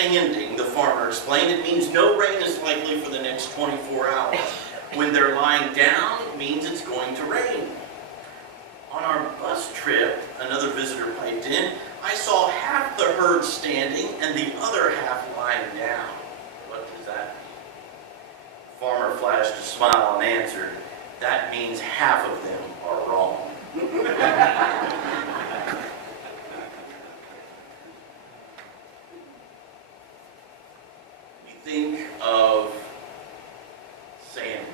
standing, the farmer explained, it means no rain is likely for the next 24 hours. When they're lying down, it means it's going to rain. On our bus trip, another visitor piped in, I saw half the herd standing and the other half lying down. What does that mean? The farmer flashed a smile and answered, that means half of them are wrong. You think of Samuel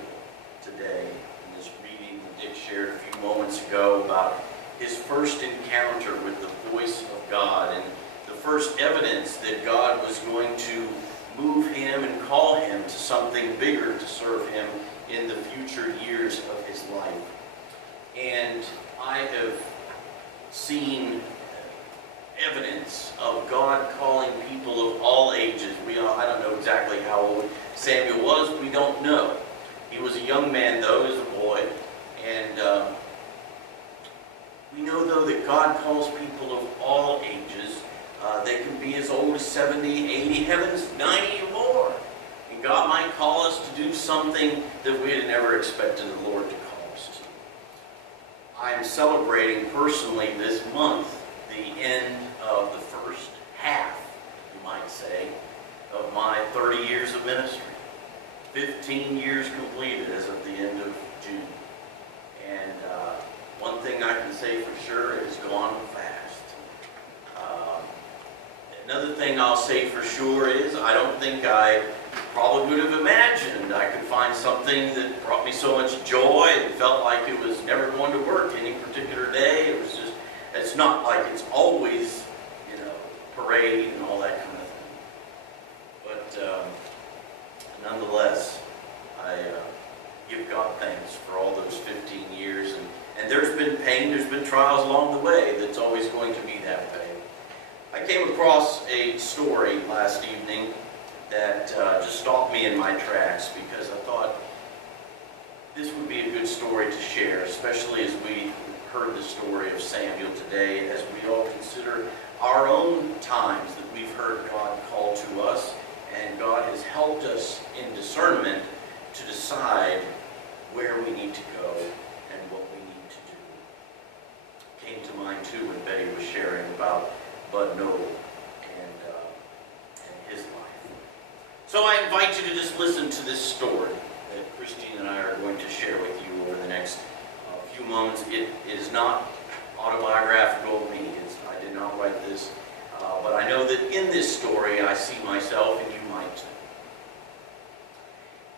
today in this reading that Dick shared a few moments ago about his first encounter with the voice of God and the first evidence that God was going to move him and call him to something bigger to serve him in the future years of his life. And I have seen evidence of God calling people of all ages. I don't know exactly how old Samuel was. We don't know. He was a young man, though, as a boy. And we know, though, that God calls people of all ages. They can be as old as 70, 80, heavens, 90 or more. And God might call us to do something that we had never expected the Lord to call us to. I am celebrating personally this month the end of the first half, you might say, of my 30 years of ministry. 15 years completed as of the end of June. And one thing I can say for sure, it has gone fast. Another thing I'll say for sure is I don't think I probably would have imagined I could find something that brought me so much joy and felt like it was never going to work any particular day. It was just, it's not like it's always, parade and all that kind of thing. But nonetheless, I give God thanks for all those 15 years. And there's been pain, there's been trials along the way that's always going to be that way. I came across a story last evening that just stopped me in my tracks because I thought this would be a good story to share, especially as we heard the story of Samuel today, as we all consider our own times that we've heard God call to us, and God has helped us in discernment to decide where we need to go and what we need to do. Came to mind too when Betty was sharing about Bud Noel and his life. So I invite you to just listen to this story that Christine and I are going to share with you over the next few moments. It is not autobiographical of me. I did not write this. But I know that in this story I see myself, and you might too.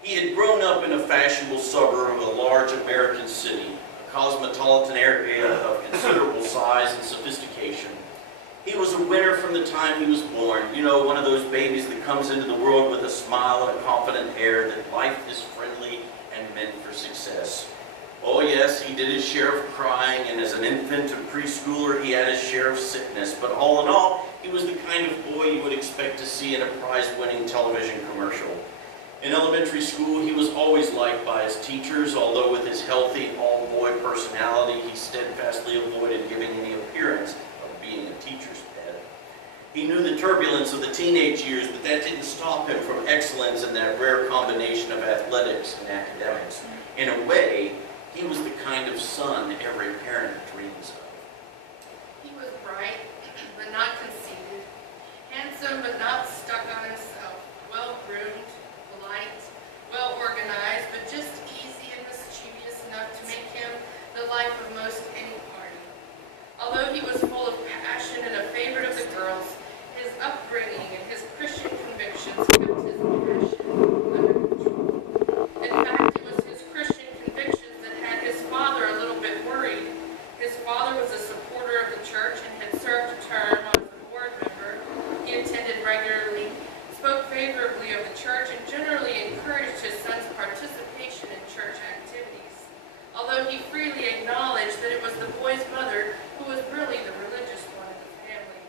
He had grown up in a fashionable suburb of a large American city, a cosmopolitan area of considerable size and sophistication. He was a winner from the time he was born. One of those babies that comes into the world with a smile and a confident air that life is friendly and meant for success. Oh yes, he did his share of crying, and as an infant or preschooler, he had his share of sickness. But all in all, he was the kind of boy you would expect to see in a prize-winning television commercial. In elementary school, he was always liked by his teachers, although with his healthy, all-boy personality, he steadfastly avoided giving any appearance of being a teacher's pet. He knew the turbulence of the teenage years, but that didn't stop him from excellence in that rare combination of athletics and academics. In a way, he was the kind of son every parent dreams of. He was bright, but not conceited, handsome, but not stuck on himself, well-groomed, polite, well-organized, but just easy and mischievous enough to make him the life of most any party. Although he was full of passion and a favorite of the girls, his upbringing and his Christian convictions kept his passion under control. In fact, it was his Christian convictions that had his father a little bit worried. His father was a supporter of the church and had served a term as a board member. He attended regularly, spoke favorably of the church, and generally encouraged his son's participation in church activities, although he freely acknowledged that it was the boy's mother who was really the religious one in the family.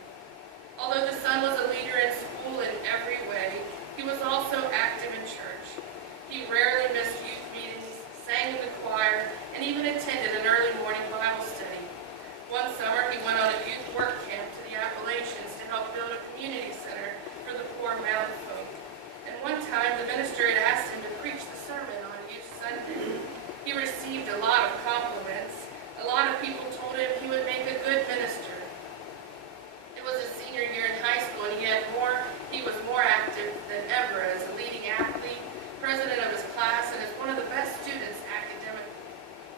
Although the son was a leader in school in every way, he was also active in church. He rarely missed youth meetings, sang in the choir, and even attended an early morning Bible study. One summer, he went on a youth work camp to the Appalachians to help build a community center for the poor minister had asked him to preach the sermon on Youth Sunday. He received a lot of compliments. A lot of people told him he would make a good minister. It was his senior year in high school, and he was more active than ever as a leading athlete, president of his class, and as one of the best students academically.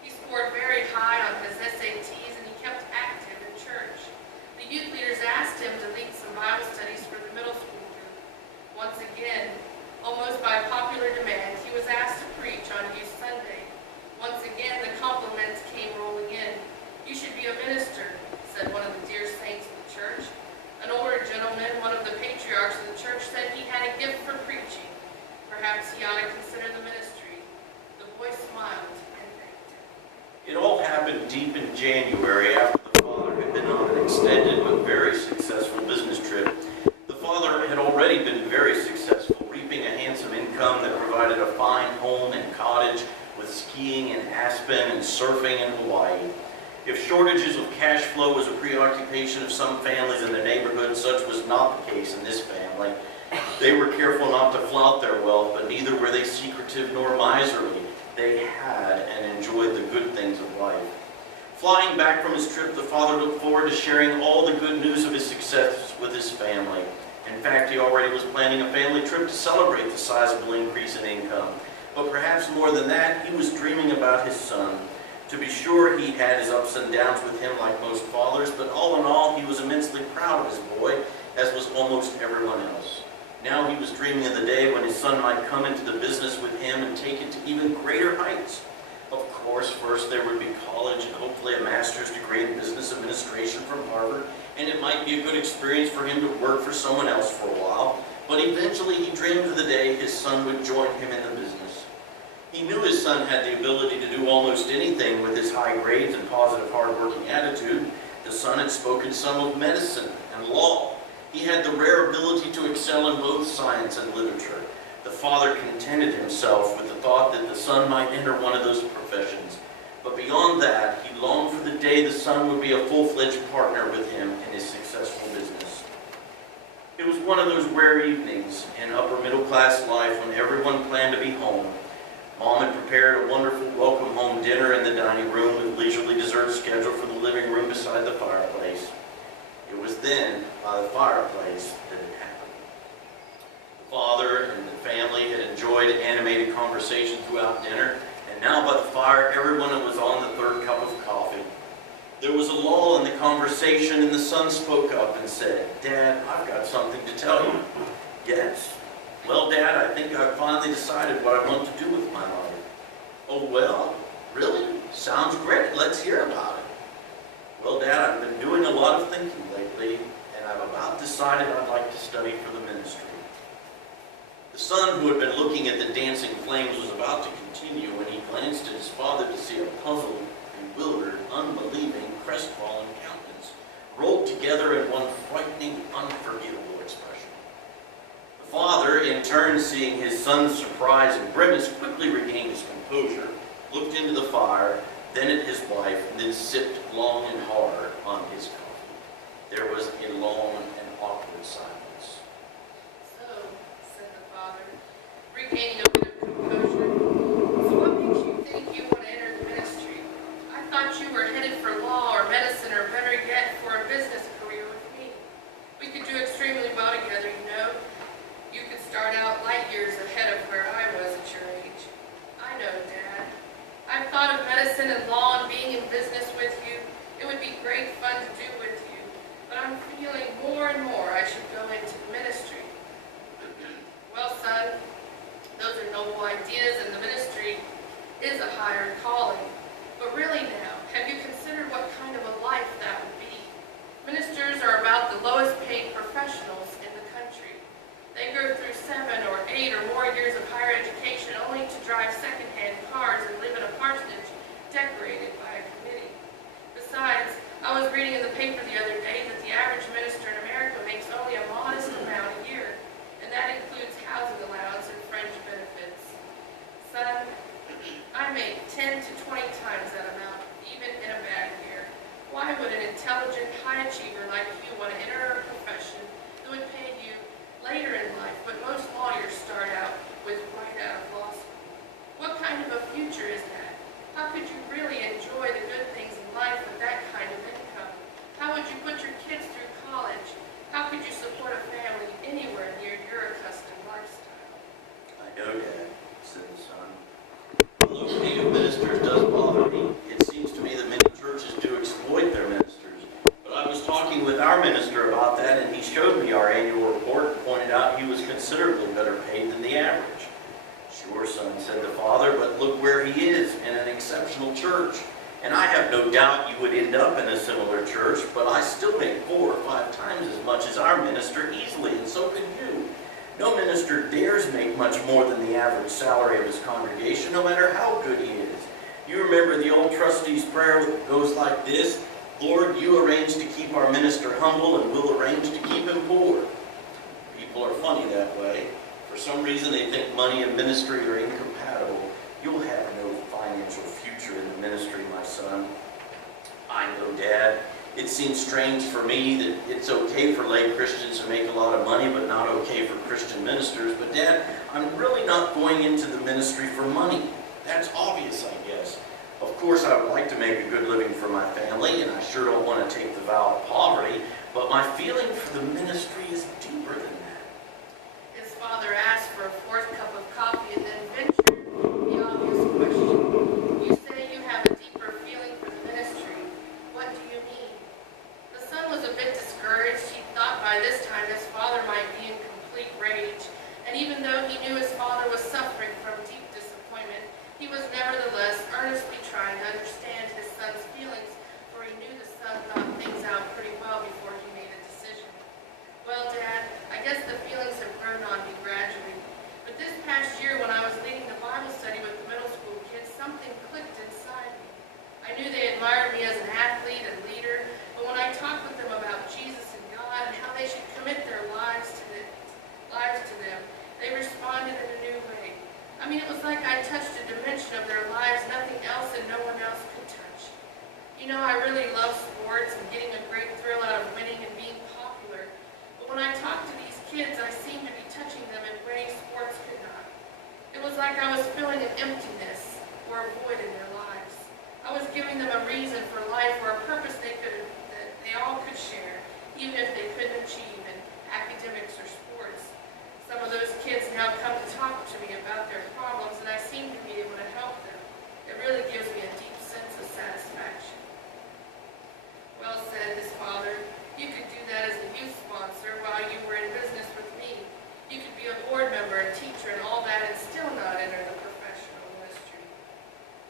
He scored very high on his SATs, and he kept active in church. The youth leaders asked him to lead some Bible studies for the middle school group. Once again, almost by popular demand, he was asked to preach on Youth Sunday. Once again, the compliments came rolling in. "You should be a minister," said one of the dear saints of the church. An older gentleman, one of the patriarchs of the church, said he had a gift for preaching. Perhaps he ought to consider the ministry. The boy smiled and thanked him. It all happened deep in January after the father had been on an extended but very successful business trip. The father had already been very successful, reaping a handsome income that provided a fine home and cottage with skiing in Aspen and surfing in Hawaii. If shortages of cash flow was a preoccupation of some families in the neighborhood, such was not the case in this family. They were careful not to flout their wealth, but neither were they secretive nor miserly. They had and enjoyed the good things of life. Flying back from his trip, the father looked forward to sharing all the good news of his success with his family. In fact, he already was planning a family trip to celebrate the sizable increase in income. But perhaps more than that, he was dreaming about his son. To be sure, he had his ups and downs with him like most fathers, but all in all, he was immensely proud of his boy, as was almost everyone else. Now he was dreaming of the day when his son might come into the business with him and take it to even greater heights. Of course, first there would be college and hopefully a master's degree in business administration from Harvard, and it might be a good experience for him to work for someone else for a while, but eventually he dreamed of the day his son would join him in the business. He knew his son had the ability to do almost anything with his high grades and positive, hard-working attitude. The son had spoken some of medicine and law. He had the rare ability to excel in both science and literature. The father contented himself with the thought that the son might enter one of those professions. But beyond that, he longed for the day the son would be a full-fledged partner with him in his successful business. It was one of those rare evenings in upper middle-class life when everyone planned to be home. Mom had prepared a wonderful welcome home dinner in the dining room with leisurely dessert scheduled for the living room beside the fireplace. It was then, by the fireplace, that it happened. The father and the family had enjoyed animated conversation throughout dinner, and now by the fire, everyone was on the third cup of coffee. There was a lull in the conversation, and the son spoke up and said, "Dad, I've got something to tell you." "Yes." "Well, Dad, I think I've finally decided what I want to do with my life." "Oh, well, really? Sounds great. Let's hear about it." "Well, Dad, I've been doing a lot of thinking lately, and I've about decided I'd like to study for the ministry." The son, who had been looking at the dancing flames, was about to continue when he glanced at his father to see a puzzled, bewildered, unbelieving, crestfallen countenance rolled together in one frightening, unforgettable expression. The father, in turn seeing his son's surprise and grimace, quickly regained his composure, looked into the fire, then at his wife, and then sipped long and hard on his coffee. There was a long and awkward silence. "So," said the father, regaining a bit of composure, "so what makes you think you want to enter the ministry? I thought you were headed for law or medicine, or better yet, for a business career with me. We could do extremely well together, you know. You could start out light years ahead of where I was at your age." "I know, Dad. I've thought of medicine and law and being in business with you. It would be great fun to do with you. But I'm feeling more and more I should go into the ministry." "Well, son, those are noble ideas, and the ministry is a higher calling. But really now, have you considered what kind of a life that would be? Ministers are about the lowest paid professionals in the country. They go through 7 or 8 or more years of higher education only to drive second-hand cars and live in a parsonage decorated by a committee. Besides, I was reading in the paper the other day that the average minister in America makes only a modest amount a year, and that includes housing allowance and fringe benefits. Son, I make 10 to 20 times that amount, even in a bad year. Why would an intelligent, high achiever like you want to enter a profession that would pay you later in life, but most lawyers start out with right out of law school. What kind of a future is that? How could you really enjoy the good things in life with that kind of income? How would you put your kids through college? How could you support a family anywhere near your accustomed lifestyle? I know, Dad, said the son. Although being of ministers does bother me, it seems to me that many churches do exploit their ministers. But I was talking with our minister about that, and he showed me our annual report and pointed out he was considerably better paid than the average. Sure, son, said the father, but look where he is, in an exceptional church. And I have no doubt you would end up in a similar church, but I still make 4 or 5 times as much as our minister easily, and so could you. No minister dares make much more than the average salary of his congregation, no matter how good he is. You remember the old trustee's prayer that goes like this: Lord, you arrange to keep our minister humble, and we'll arrange to keep him poor. People are funny that way. For some reason they think money and ministry are incompatible. You'll have no financial future in the ministry, my son. I know, Dad. It seems strange for me that it's okay for lay Christians to make a lot of money, but not okay for Christian ministers. But Dad, I'm really not going into the ministry for money. That's obvious, I guess. Of course, I would like to make a good living for my family, and I sure don't want to take the vow of poverty, but my feeling for the ministry is deeper than that. His father asked for a 4th cup of coffee and then ventured the obvious question. You say you have a deeper feeling for the ministry. What do you mean? The son was a bit discouraged. He thought by this time his father might be in complete rage, and even though he knew his father was suffering from deep disappointment, he was nevertheless earnestly trying to understand his son's feelings, for he knew the son thought things out pretty well before he made a decision. Well, Dad, I guess the feelings have grown on me gradually. But this past year when I was leading the Bible study with the middle school kids, something clicked inside me. I knew they admired me as an athlete and leader, but when I talked with them about Jesus and God and how they should commit their lives to them, they responded in a new way. I mean, it was like I touched a dimension of their lives nothing else and no one else could touch. You know, I really love sports and getting a great thrill out of winning and being popular. But when I talk to these kids, I seem to be touching them in ways sports could not. It was like I was filling an emptiness or a void in their lives. I was giving them a reason for life or a purpose that they all could share, even if they couldn't achieve in academics or sports. Some of those kids now come to talk to me about their problems, and I seem to be able to help them. It really gives me a deep sense of satisfaction. Well said, his father. You could do that as a youth sponsor while you were in business with me. You could be a board member, a teacher, and all that, and still not enter the professional ministry.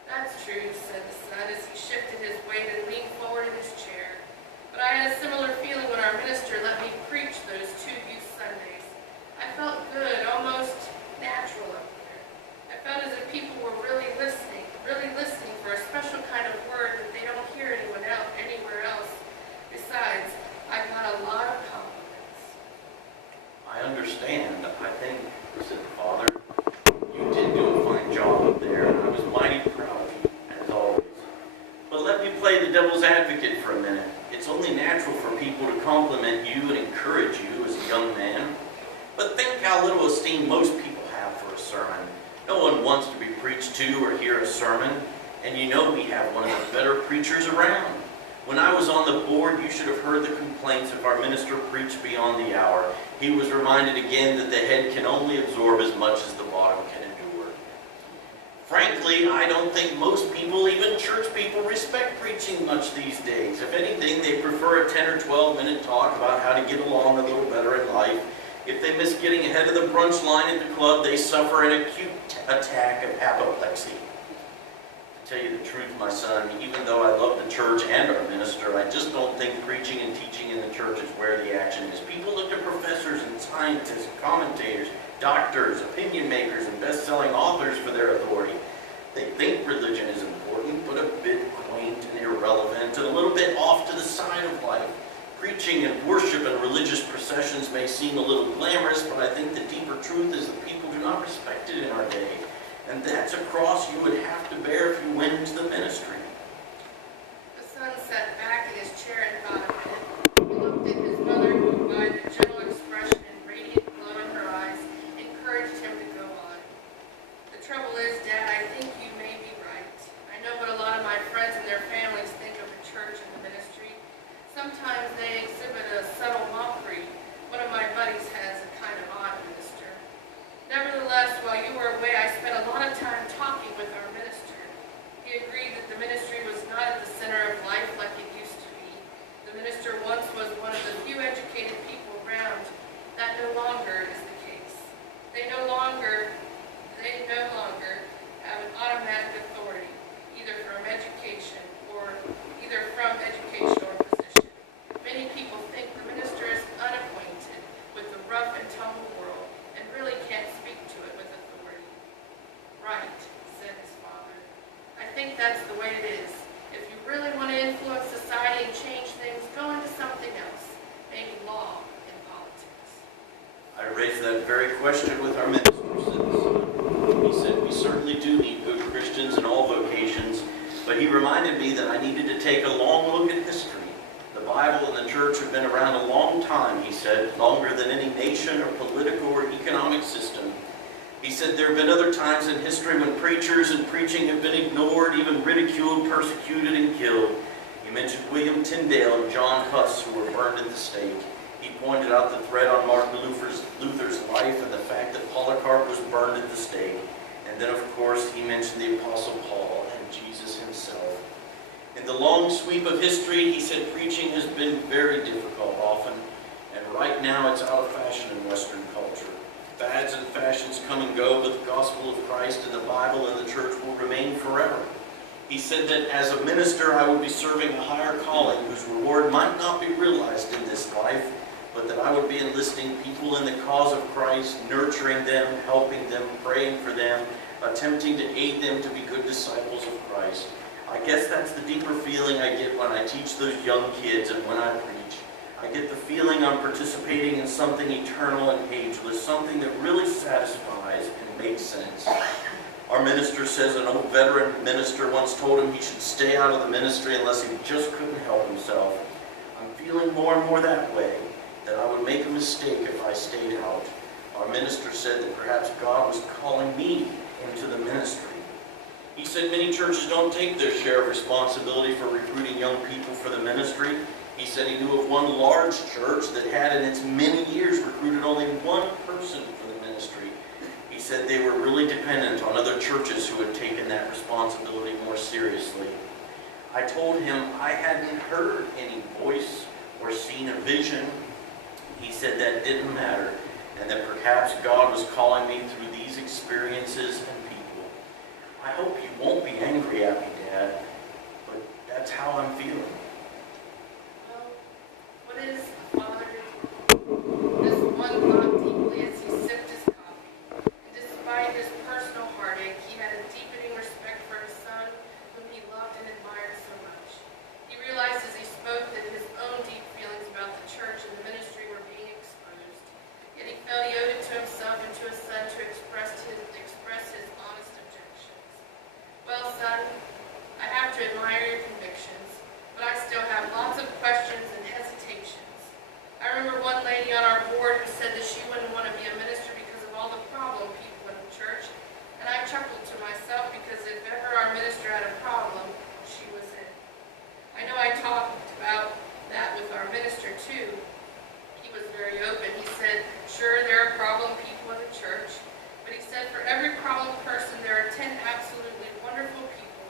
That's true, said the son as he shifted his weight and leaned forward in his chair. But I had a similar feeling when our minister let me preach those 2 youth Sundays. I felt good, almost natural up there. I felt as if people were really listening for a special kind of word that they don't hear anywhere else. Besides, I got a lot of compliments. I understand. I think, said the father, you did do a fine job up there, and I was mighty proud of you, as always. But let me play the devil's advocate for a minute. It's only natural for people to compliment you and encourage you as a young man. But think how little esteem most people have for a sermon. No one wants to be preached to or hear a sermon, and you know we have one of the better preachers around. When I was on the board, you should have heard the complaints if our minister preached beyond the hour. He was reminded again that the head can only absorb as much as the bottom can endure. Frankly, I don't think most people, even church people, respect preaching much these days. If anything, they prefer a 10 or 12-minute talk about how to get along a little better in life. If they miss getting ahead of the brunch line at the club, they suffer an acute attack of apoplexy. To tell you the truth, my son, even though I love the church and our minister, I just don't think preaching and teaching in the church is where the action is. People look to professors and scientists, commentators, doctors, opinion makers, and best-selling authors for their authority. They think religion is important, but a bit quaint and irrelevant, and a little bit off to the side of life. Preaching and worship and religious processions may seem a little glamorous, but I think the deeper truth is that people do not respect it in our day. And that's a cross you would have to bear if you went into the ministry. The son sat back in his chair and thought a minute. He looked at his mother, who, by the gentle expression and radiant glow in her eyes, encouraged him to go on. that very question with our minister, said the son. He said, we certainly do need good Christians in all vocations, but he reminded me that I needed to take a long look at history. The Bible and the church have been around a long time, he said, longer than any nation or political or economic system. He said there have been other times in history when preachers and preaching have been ignored, even ridiculed, persecuted, and killed. He mentioned William Tyndale and John Huss, who were burned at the stake. He pointed out the threat on Martin Luther's life and the fact that Polycarp was burned at the stake. And then, of course, he mentioned the Apostle Paul and Jesus himself. In the long sweep of history, he said preaching has been very difficult often, and right now it's out of fashion in Western culture. Fads and fashions come and go, but the gospel of Christ and the Bible and the church will remain forever. He said that as a minister, I would be serving a higher calling whose reward might not be realized in this life, but that I would be enlisting people in the cause of Christ, nurturing them, helping them, praying for them, attempting to aid them to be good disciples of Christ. I guess that's the deeper feeling I get when I teach those young kids and when I preach. I get the feeling I'm participating in something eternal and ageless, something that really satisfies and makes sense. Our minister says an old veteran minister once told him he should stay out of the ministry unless he just couldn't help himself. I'm feeling more and more that way, that I would make a mistake if I stayed out. Our minister said that perhaps God was calling me into the ministry. He said many churches don't take their share of responsibility for recruiting young people for the ministry. He said he knew of one large church that had in its many years recruited only one person for the ministry. He said they were really dependent on other churches who had taken that responsibility more seriously. I told him I hadn't heard any voice or seen a vision. He said that didn't matter, and that perhaps God was calling me through these experiences and people. I hope you won't be angry at me, Dad, but that's how I'm feeling. Well, what is a father to do? This one thought deeply as he sipped his coffee. And despite his personal heartache, he had a deepening respect for his son, whom he loved and admired so much. He realized as he spoke that his own deep feelings about the church and the ministry were being exposed. Yet he felt he owed it to himself and to his son to express his honest objections. Well, son, I have to admire your convictions, but I still have lots of questions and hesitations. I remember one lady on our board who said that she wouldn't want to be a minister because of all the problem people in the church, and I chuckled to myself because if ever our minister had a problem, she was it. I know I talked about that with our minister too. He was very open. He said, sure, there are problem people in the church, but he said for every problem person, there are 10 absolutely wonderful people,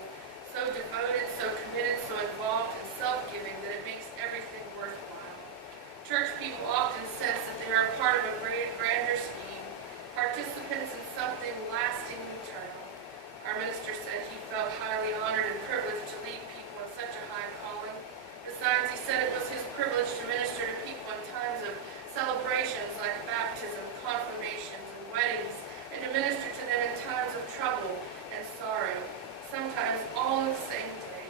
so devoted, so committed, so involved, and self-giving that it makes everything worthwhile. Church people often sense that they are a part of a grander scheme, participants in something lasting and eternal. Our minister said he felt highly honored and privileged to lead people in such a high calling. Besides, he said it was his privilege to minister to people in times of celebrations like baptism, confirmations, and weddings, and to minister to them in times of trouble and sorrow, sometimes all in the same day.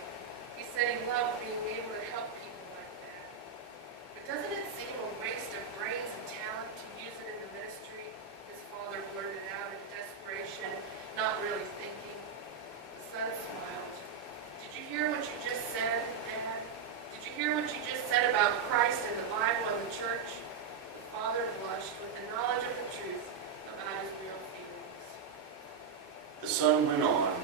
He said he loved being able to help people like that. But doesn't it seem a waste of brains and talent to use it in the ministry? His father blurted out in desperation, not really thinking. The son smiled. Did you hear what you just said, Dad? Did you hear what you just said about Christ and the Bible and the church? The father blushed with the knowledge of the truth about his real feelings. The son went on.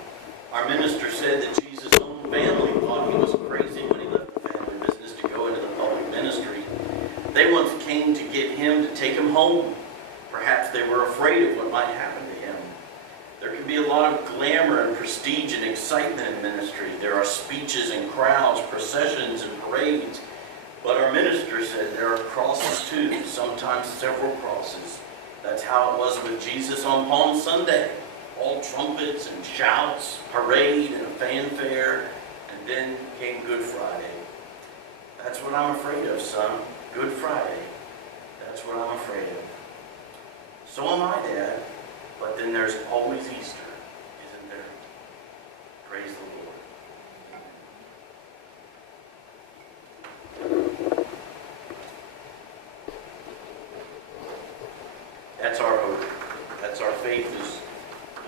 Our minister said that Jesus' own family thought he was crazy when he left the family business to go into the public ministry. They once came to get him to take him home. Perhaps they were afraid of what might happen to him. There can be a lot of glamour and prestige and excitement in ministry. There are speeches and crowds, processions and parades. But our minister said there are crosses too, sometimes several crosses. That's how it was with Jesus on Palm Sunday. All trumpets and shouts, parade and a fanfare, and then came Good Friday. That's what I'm afraid of, son. Good Friday. That's what I'm afraid of. So am I, Dad. But then there's always Easter, isn't there? Praise the Lord. That's our That's our faith as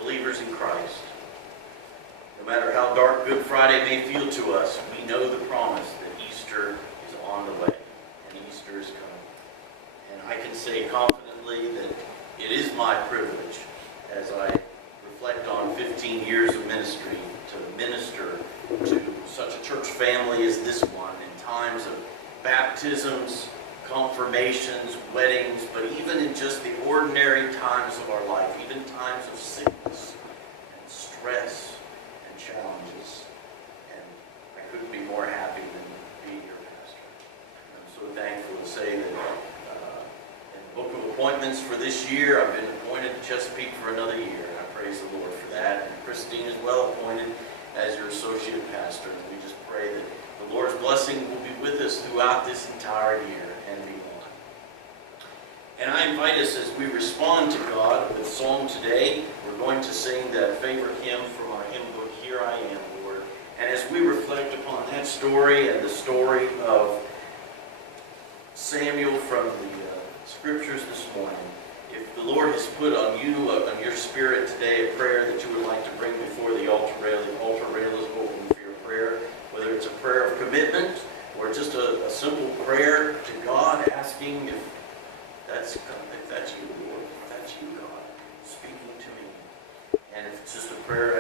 believers in Christ. No matter how dark Good Friday may feel to us, we know the promise that Easter is on the way and Easter is coming. And I can say confidently that it is my privilege, as I reflect on 15 years of ministry, to minister to such a church family as this one in times of baptisms, confirmations, weddings, but even in just the ordinary times of our life, even times of sickness and stress and challenges. And I couldn't be more happy than be your pastor. I'm so thankful to say that in the book of appointments for this year, I've been appointed to Chesapeake for another year, and I praise the Lord for that. And Christine is well appointed as your associate pastor, and we just pray that the Lord's blessing will be with us throughout this entire year and beyond. And I invite us, as we respond to God with song today, we're going to sing that favorite hymn from our hymn book, Here I Am, Lord. And as we reflect upon that story and the story of Samuel from the scriptures this morning, if the Lord has put on you, on your spirit today, a prayer that you would like to bring before the altar rail is open for your prayer. Whether it's a prayer of commitment or just a simple prayer to God, asking if that's you, Lord, if that's you, God, speaking to me. And if it's just a prayer